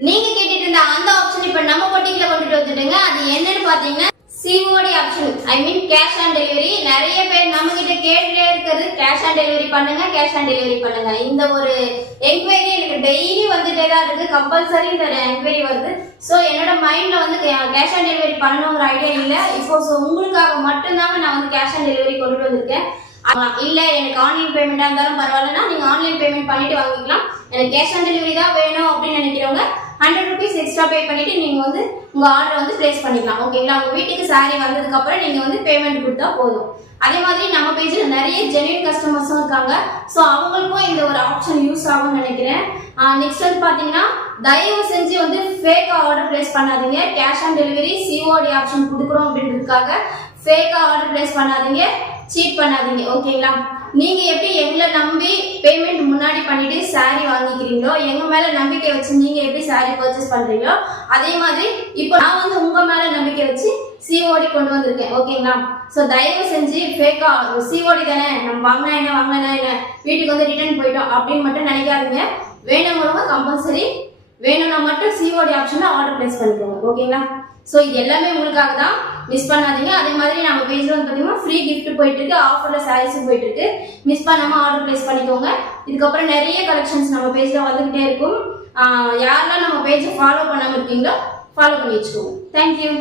நீங்க கேட்டுட்டு இருந்த அந்த ஆப்ஷன் இப்ப நம்ம பொட்டிக்ல கொண்டுட்டு வந்துட்டுங்க. அது என்னன்னு பாத்தீங்கன்னா COD option, I mean cash on delivery. நிறைய பேர் நம்ம கிட்ட கேட்டுட்டே இருக்கிறது கேஷ் ஆன் டெலிவரி பண்ணுங்க, கேஷ் ஆன் டெலிவரி பண்ணுங்க. இந்த ஒரு என்கொயரி எனக்கு டெய்லி வந்துட்டே தான் இருக்கு. கம்பல்சரி இந்த என்கொயரி வருது. ஸோ என்னோட மைண்ட்ல வந்து கேஷ் ஆன் டெலிவரி பண்ணணுங்கிற ஐடியா இல்லை இப்போ. ஸோ உங்களுக்காக மட்டும்தாங்க நான் வந்து கேஷ் ஆன் டெலிவரி கொண்டுட்டு வந்திருக்கேன். இல்ல எனக்கு ஆன்லைன் பேமெண்டா இருந்தாலும் பரவாயில்லன்னா நீங்க ஆன்லைன் பேமெண்ட் பண்ணிட்டு வாங்கிக்கலாம். எனக்கு கேஷ் ஆன் டெலிவரி தான் வேணும் அப்படின்னு நினைக்கிறவங்க 100 rupees எக்ஸ்ட்ரா பே பண்ணிட்டு நீங்க வந்து உங்க ஆர்டர் வந்து பிளேஸ் பண்ணிக்கலாம். ஓகேங்களா? உங்க வீட்டுக்கு சாரி வந்ததுக்கு அப்புறம் நீங்க வந்து பேமெண்ட் கொடுத்தா போதும். அதே மாதிரி நம்ம பேஜ்ல நிறைய ஜென்யூன் கஸ்டமர்ஸும் இருக்காங்க. ஸோ அவங்களுக்கும் இந்த ஒரு ஆப்ஷன் யூஸ் ஆகும்னு நினைக்கிறேன். நெக்ஸ்ட் வந்து பாத்தீங்கன்னா தயவு செஞ்சு வந்து ஃபேக்கா ஆர்டர் பிளேஸ் பண்ணாதீங்க. Cash on delivery COD option கொடுக்குறோம் அப்படின்றதுக்காக ஃபேக்கா ஆர்டர் பிளேஸ் பண்ணாதீங்க, சீட் பண்ணாதீங்க. ஓகேங்களா? நீங்க எப்படி எங்களை நம்பி பேமெண்ட் முன்னாடி பண்ணிட்டு சாரி வாங்கிக்கிறீங்களோ, எங்க மேல நம்பிக்கை வச்சு நீங்க எப்படி சாரி பர்ச்சேஸ் பண்றீங்களோ, அதே மாதிரி இப்போ நான் வந்து உங்க மேல நம்பிக்கை வச்சு COD கொண்டு வந்திருக்கேன். ஓகேங்களா? சோ தயவு செஞ்சு ஃபேக்கா COD தானே, நம்ம வாங்கினா என்ன வாங்கினா என்ன, வீட்டுக்கு வந்து ரிட்டர்ன் போயிட்டோம் அப்படின்னு மட்டும் நினைக்காதீங்க. வேணுங்கிறவங்க கம்பல்சரி வேணும்னா மட்டும் COD ஆப்ஷன்ல ஆர்டர் பிளேஸ் பண்ணிக்கோங்க. ஓகேங்களா? ஸோ இது எல்லாமே உங்களுக்காக தான், மிஸ் பண்ணாதீங்க. அதே மாதிரி நம்ம பேஜ்ல வந்து பார்த்தீங்கன்னா ஃப்ரீ கிஃப்ட் போயிட்டு இருக்கு, ஆஃபர்ல சாரீஸும் போயிட்டு இருக்கு. மிஸ் பண்ணாம ஆர்டர் பிளேஸ் பண்ணிக்கோங்க. இதுக்கப்புறம் நிறைய கலெக்ஷன்ஸ் நம்ம பேஜ்ல வந்துகிட்டே இருக்கும். யாரெல்லாம் நம்ம பேஜை ஃபாலோ பண்ணாம இருக்கீங்களோ ஃபாலோ பண்ணி வச்சுக்கோங்க. தேங்க்யூ.